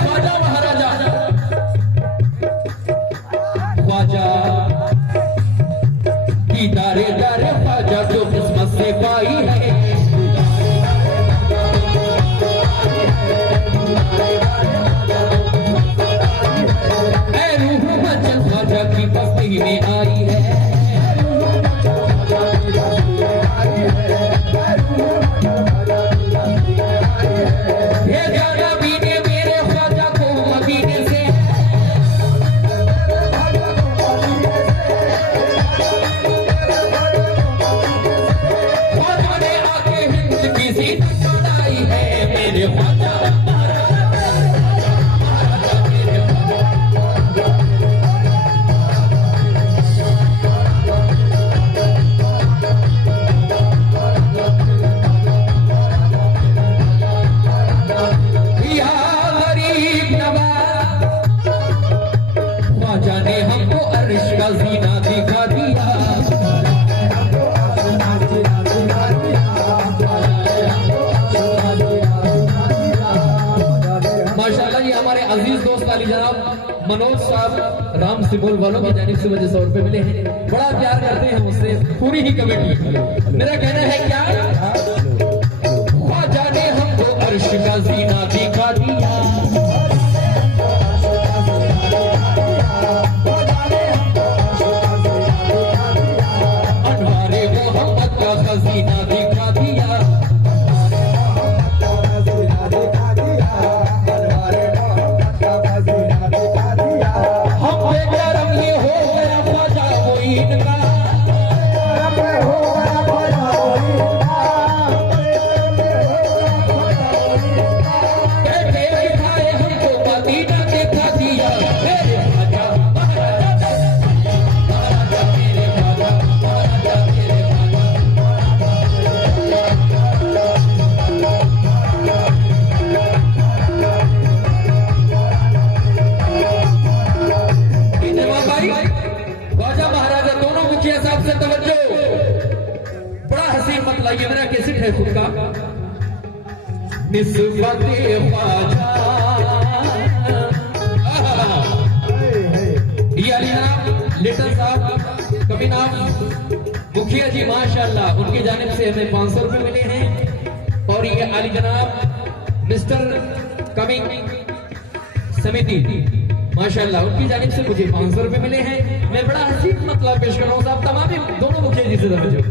ख्वाजा महाराजा ख्वाजा की दारे दारे ख्वाजा जो किस्मत से पाई है। रूह मचल ख्वाजा की बस्ती में आई है। मनोज साहब राम सिबोल वालों की जानिब से मुझे 100 रुपए मिले हैं। बड़ा प्यार करते हैं मुझसे पूरी ही कमेटी। मेरा कहना है क्या, ख्वाजा ने हमको अर्श का जीना दिखा दिया। अनवारे मोहम्मद का खजीना दिखा दिया। मेरा कैसेट है खुद का। निस्बते ख्वाजा ये अली नाम लेटर साहब कभी नाम मुखिया जी माशाल्लाह उनकी जानिब से हमें 500 रुपए मिले हैं। और ये अली जनाब मिस्टर कमिंग समिति माशाल्लाह उनकी जानिब से मुझे 500 रुपए मिले हैं। मैं बड़ा हसीन मतलब पेश कर रहा हूँ साहब तमाम दोनों मुखिया जी से समझो।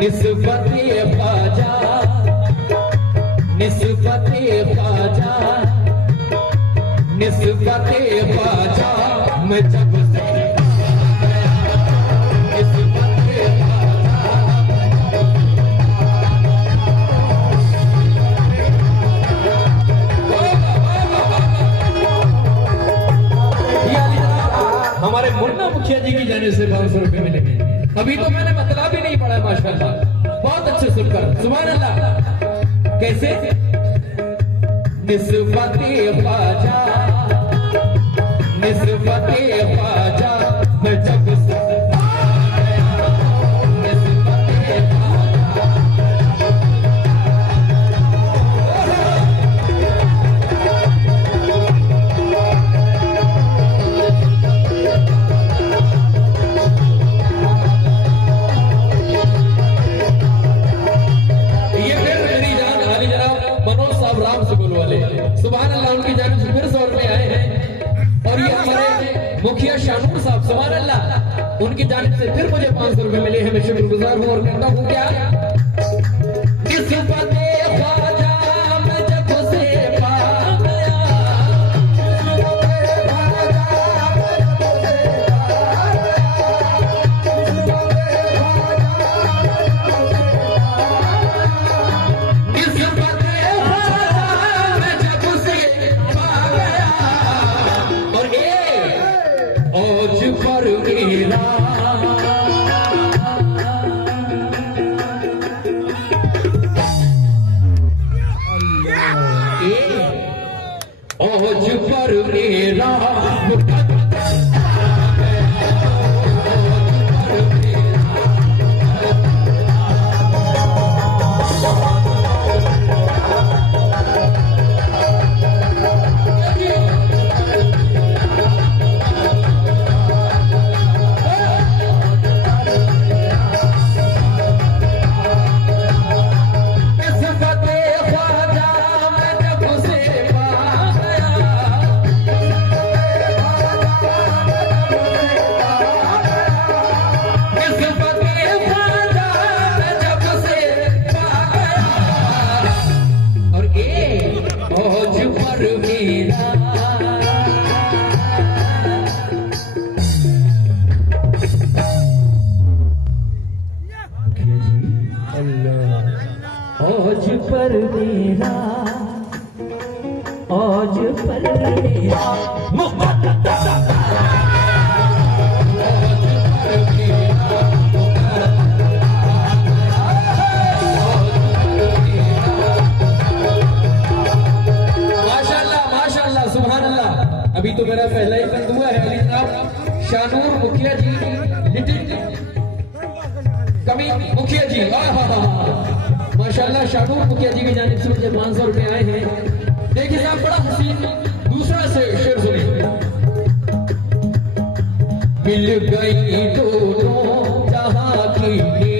निस्बते ख्वाजा निस्बते ख्वाजा निस्बते ख्वाजा मैं जब से हमारे मुन्ना मुखिया जी की जाने से 500 रुपए मिलेंगे। अभी तो मैंने मतलब ही नहीं पढ़ा माशाल्लाह, बहुत अच्छे सुनकर सुभान अल्लाह। कैसे निस्बते ख्वाजा निस्बते ख्वाजा मैं जब से सुभान अल्लाह उनकी जानिब से फिर 100 रुपए आए हैं। और ये हमारे मुखिया शानूर साहब सुभान अल्लाह उनकी जानिब से फिर मुझे 500 रुपए मिले हैं। मैं शुक्रगुजार हूँ और कहता हूँ क्या ओज पर मेरा औज पर मेरा, औज पर मेरा माशाल्लाह सुभान अल्लाह। अभी तो मेरा पहला ही बंद हुआ है। जनाब शानूर मुखिया जी, लिटिल कमी मुखिया जी, माशाल्लाह शानूर मुखिया जी की जानिब से मुझे 500 रुपए आए हैं। देखिए साहब बड़ा हसीन दूसरा से शेर सुने। मिल गई दोनों जहां की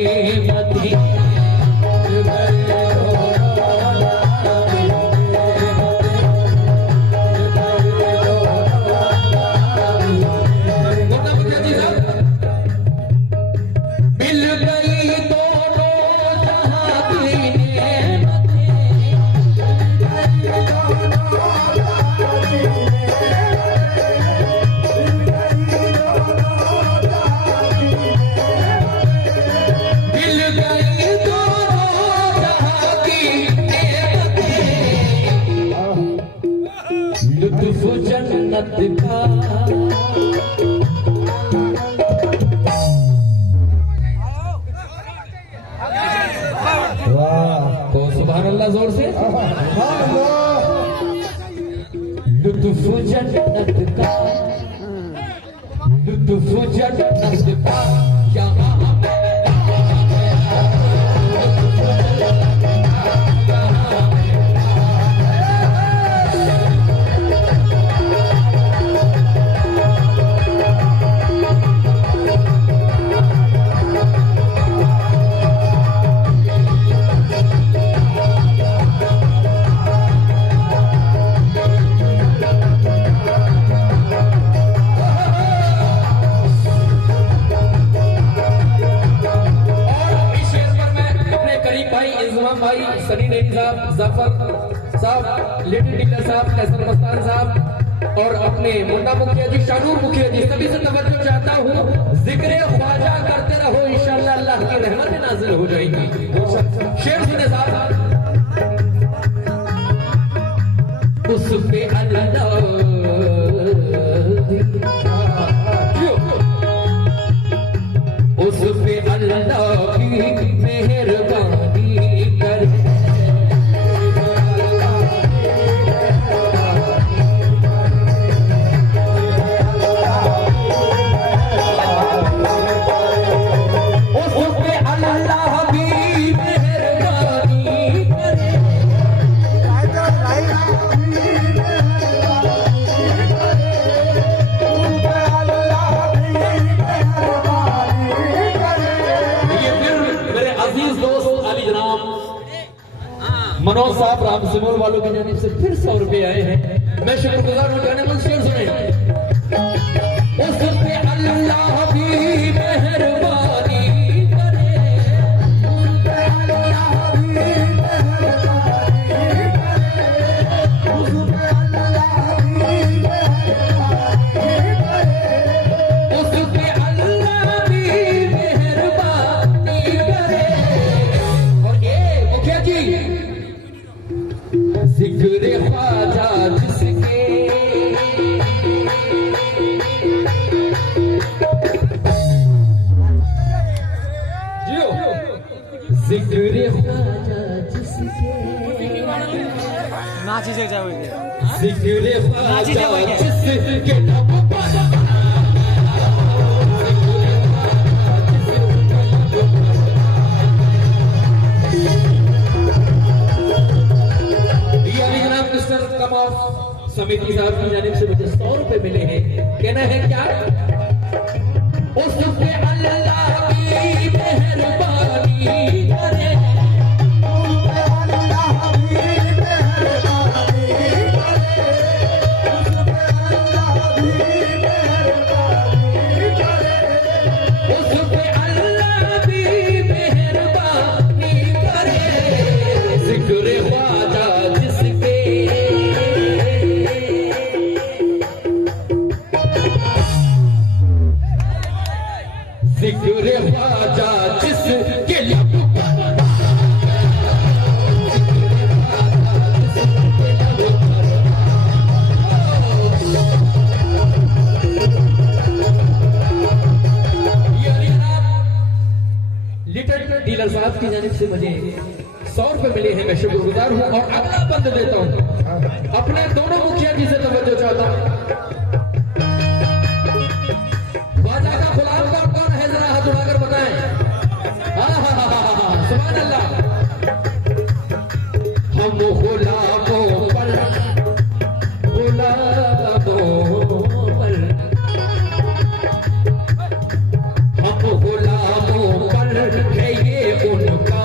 नेमतें, लुत्फ जन्नत का तो सुभान अल्लाह जोर से। लुत्फ जन्नत का, लुत्फ जन्नत का यहाँ सनी नेनी साहब, जाफर साहब, लिटिल डीलर साहब, कैसर मस्तान साहब और अपने मुन्ना मुखिया जी, शानूर मुखिया जी, सभी से तवज्जो चाहता हूँ। जिक्र ख्वाजा करते रहो, इंशाअल्लाह अल्लाह की रहमत नाजिल हो जाएगी। शेर सुने साहब। उस पे अल्लाह उस पे अल्लाह की मेहरबानी कर, मनोज साहब राम सिमोल वालों की जानिब से फिर 100 रुपए आए हैं। मैं शुक्रगुजार हूं। जाने मन शेर सुने। उस पे अल्लाह की मेहरबानी करे, उस पे अल्लाह की मेहरबानी करे, उस पे अल्लाह की मेहरबानी करे, उस पे अल्लाह की मेहरबानी करे। और ये मुखिया जी जिक्र ख्वाजा जिसके, जिक्र ख्वाजा जिसके, नाची से जाओगे, जिक्र ख्वाजा जिसके समिति साहब की जानिब से मुझे 100 रुपए मिले हैं। कहना है क्या? उस पे अल्लाह की मेहरबानी करे, उस पे अल्लाह की मेहरबानी करे, उस पे अल्लाह की मेहरबानी करे, उस पे अल्लाह की मेहरबानी करे। जिक्र ख्वाजा जिसके, जिक्र ख्वाजा जिसके से मुझे 100 रुपए मिले हैं, मैं शुक्रगुजार हूँ। और अगला बंद देता हूँ अपने दोनों मुखिया जी से तवज्जो चाहता हूँ। ख्वाजा का गुलाम कौन है, जरा हाथ उठाकर बताएं। सुभान अल्लाह। हम गुलामों पर हम गुलामों पर है ये उनका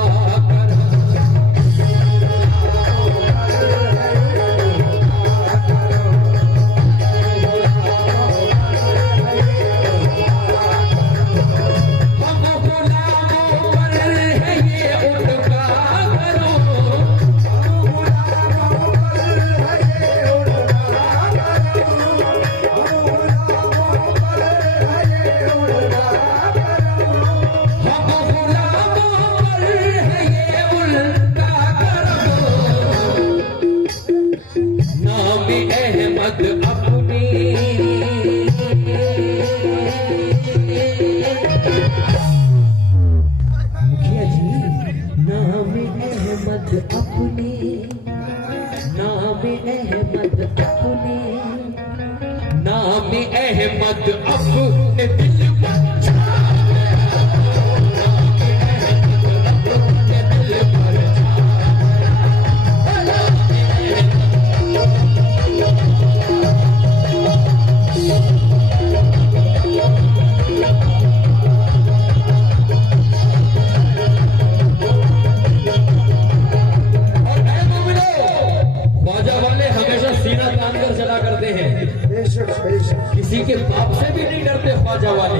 अहमद अपने दिल किसी के बाप से भी नहीं डरते ख्वाजा वाले।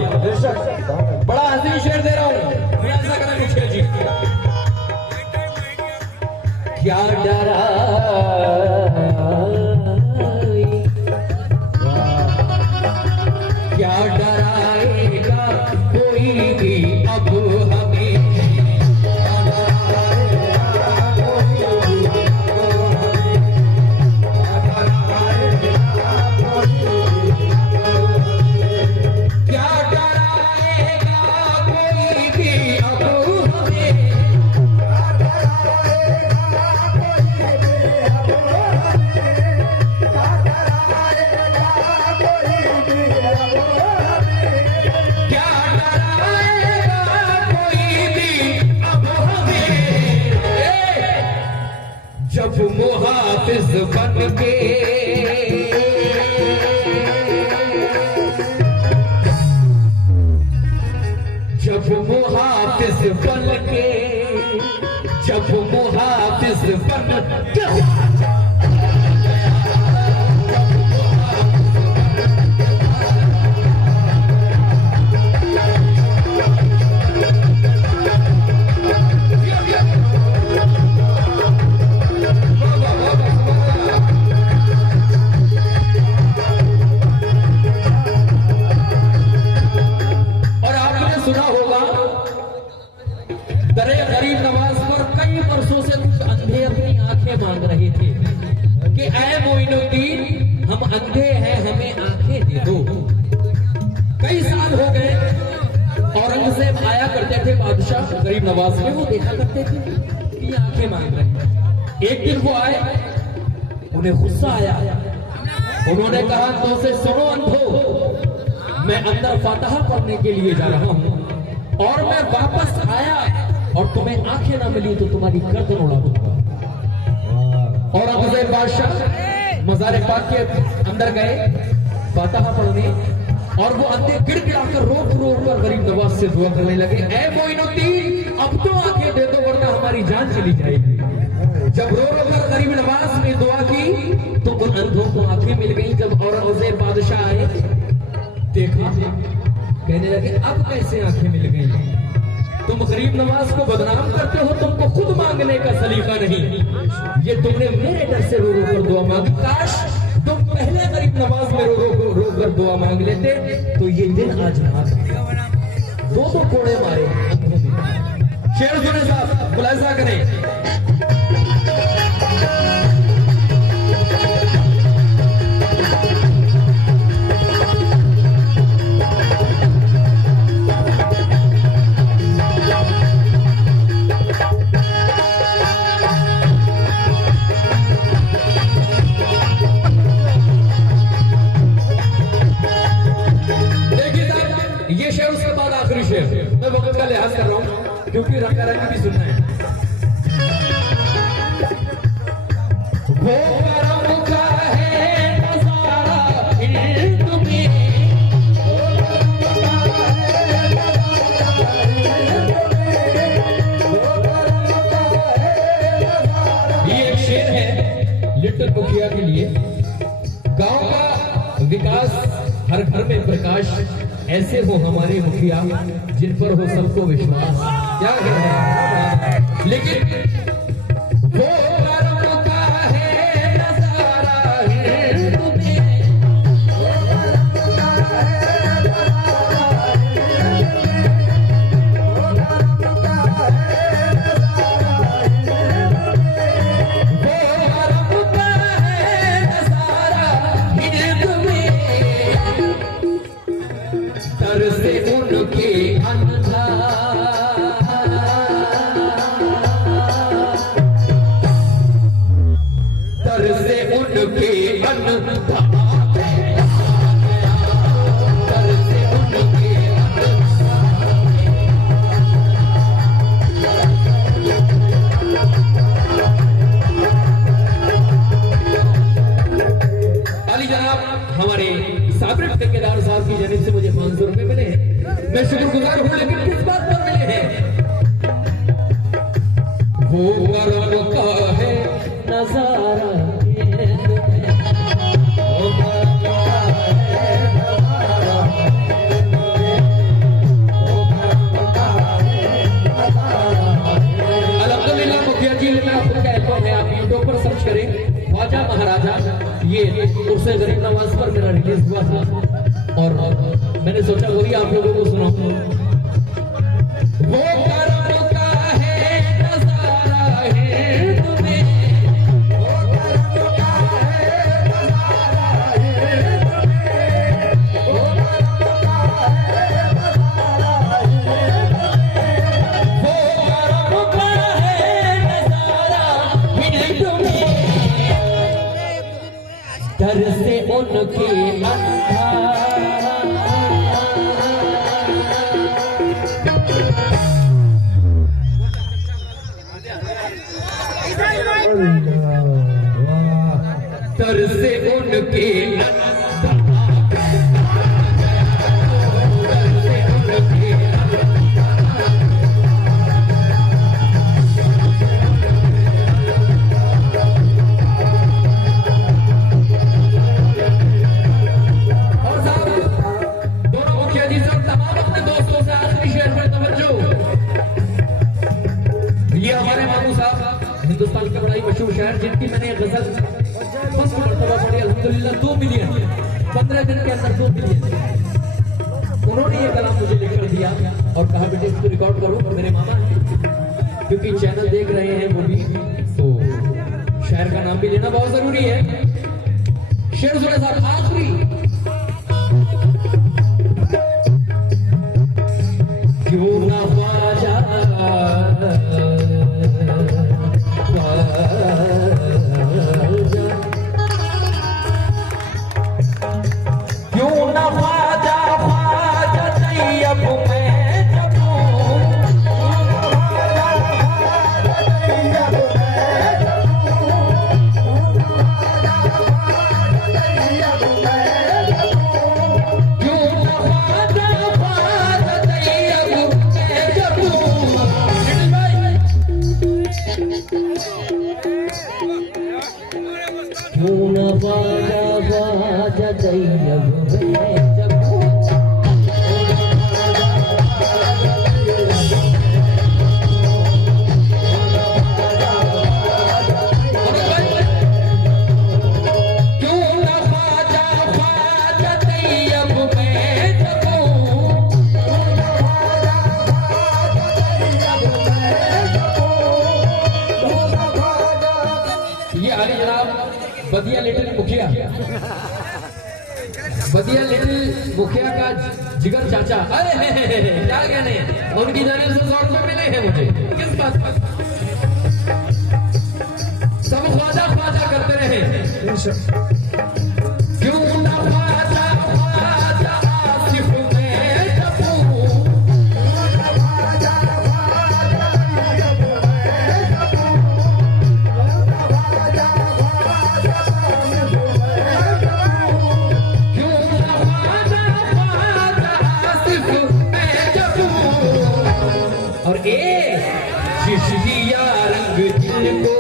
बड़ा हसीन शेर दे रहा हूँ, मुलाजा करें मुखिया जी। क्या डरा क्या डराएगा कोई भी अब हमें, जब मुहाफिज बन के जब मुहाफिज बन के जब मुहाफिज बन के गरीब नवाज पर कई वर्षों से अंधे अपनी आंखें मांग रहे थे कि ऐ मोइनुद्दीन हम अंधे हैं, हमें आंखें दे दो। कई साल हो गए, औरंगजेब आया करते थे बादशाह गरीब नवाज में, वो देखा करते थे कि आंखें मांग रहे हैं। एक दिन वो आए, उन्हें गुस्सा आया, उन्होंने कहा तो से सुनो अंधो, मैं अंदर फातिहा पढ़ने के लिए जा रहा हूं और मैं वापस आया और तुम्हें आंखें ना मिली तो तुम्हारी गर्दन उड़ा दूंगा। और औरंगजेब बादशाह मज़ार पाक के अंदर गए फातिहा पढ़ने, और वो अंधे गिड़गिड़ाकर रोक कर गरीब नवाज से दुआ करने लगे, ऐ मोइनुद्दीन अब तो आंखें दे दो वरना हमारी जान चली जाएगी। जब रो कर गरीब नवाज ने दुआ की तो उन अंधों को आंखें मिल गई। जब औरंगजेब बादशाह आए, देखा, कहने लगे अब कैसे आंखें मिल गई? तुम गरीब नवाज को बदनाम करते हो, तुमको खुद मांगने का सलीका नहीं, ये तुमने मेरे डर से रो कर दुआ मांगी। काश तुम पहले गरीब नवाज में रो कर दुआ मांग लेते तो ये दिन आज ना आता। दो कोड़े मारे अंधों ने। शेर सुने साहब, खुलासा करें। क्योंकि रंगारंग भी सुनना है। वो करम का है नजारा हिंद में, ये एक शेर है लिटिल मुखिया के लिए। गांव का विकास, हर घर में प्रकाश, ऐसे हो हमारे मुखिया जिन पर हो सबको विश्वास। क्या कहते हैं? लेकिन वो करम का है नजारा हिंद में, वो करम का है नजारा हिंद में, वो करम का है नजारा हिंद में, वो करम का है नजारा हिंद में, दर से उनके हमारे साबिर ठेकेदार साहब की जानिब से मुझे 500 रुपए मिले हैं। मैं शुक्रगुजार हूं, लेकिन किस बात पर मिले हैं? वो करम का है नजारा हिंद में, वो करम का है नजारा हिंद में, वो करम का है नजारा हिंद में। अल्हम्दुलिल्लाह मुखिया जी ने आपको का एल्बम है, आप यूट्यूब पर सर्च करें ख्वाजा महाराजा, ये उर्से गरीब नवाज पर मेरा रिलीज हुआ था और मैंने सोचा वही आप लोगों को सुनाऊं। वो करम का है नजारा हिंद में, वो करम का है नजारा हिंद में, वो करम का है नजारा हिंद में, वो करम का है नजारा हिंद में, दर से उनके दर से उनके हिंदुस्तान के बड़ा ही मशहूर शायर, जिनकी मैंने गजल 5 मरतबा पढ़ी, अल्हम्दुलिल्लाह 2 मिलियन 15 दिन के अंदर 2 मिलियन। उन्होंने ये कलाम मुझे लिखकर दिया और कहा बेटे इसको रिकॉर्ड करो। मेरे मामा क्योंकि चैनल देख रहे हैं वो भी, तो शायर का नाम भी लेना बहुत जरूरी है। शेर सुने साहब, आखिरी क्यों ना ख्वाजा क्यों ना ख्वाजा ख्वाजा तैयब मैं जबूं, ख्वाजा ख्वाजा तैयब मैं जबूं, ख्वाजा तैयब मैं जबूं, क्यों ना ख्वाजा ख्वाजा तैयब मैं जबूं। क्यों ना ख्वाजा ख्वाजा तैयब मैं जबूं, क्यों ना ख्वाजा ख्वाजा तैयब मैं जबूं, ये आगे जनाब बदिया लिटिल मुखिया, बदिया लिटिल मुखिया का जिगर चाचा, अरे क्या कहने, उनकी जाने से 100 रुपए मिले हैं मुझे। किस बात पर? सब ख्वाजा ख्वाजा करते रहे। क्यों ना ख्वाजा ख्वाजा आसिफ मैं जबूं, ख्वाजा ख्वाजा दिल को।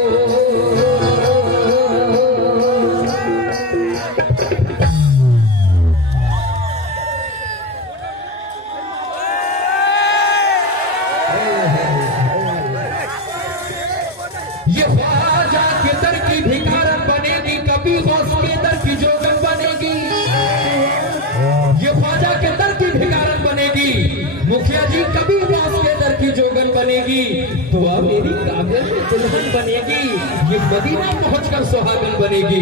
ये ख्वाजा के दर की भिखारन बनेगी, कभी गौस के दर की जोगन बनेगी। ये ख्वाजा के दर की भिखारन बनेगी, मुखिया जी कभी गौस के दर की जोगन बनेगी। दुआ मेरी काबिल में दुल्हन बनेगी, ये मदीना पहुंचकर सुहागन बनेगी।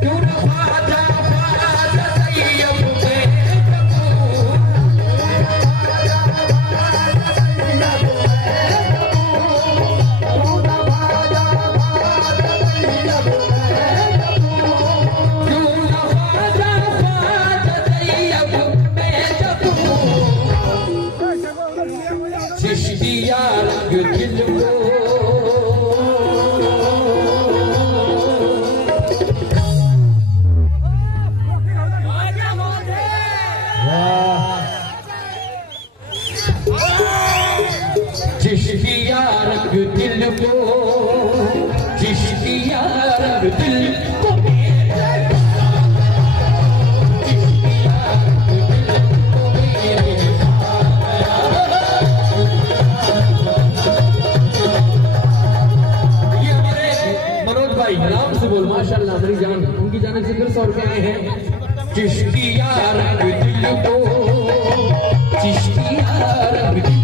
क्यों ना ख्वाजा ख्वाजा तैयब में चिश्तिया रंग दिल को। चिश्तिया रंग दिल को, चिश्तिया रंग दिल को। आराम से बोल माशाल्लाह, मेरी जान उनकी जाने से फिर 100 रुपए आए हैं। चिश्तिया रंग दिल को, चिश्तिया रंग दिल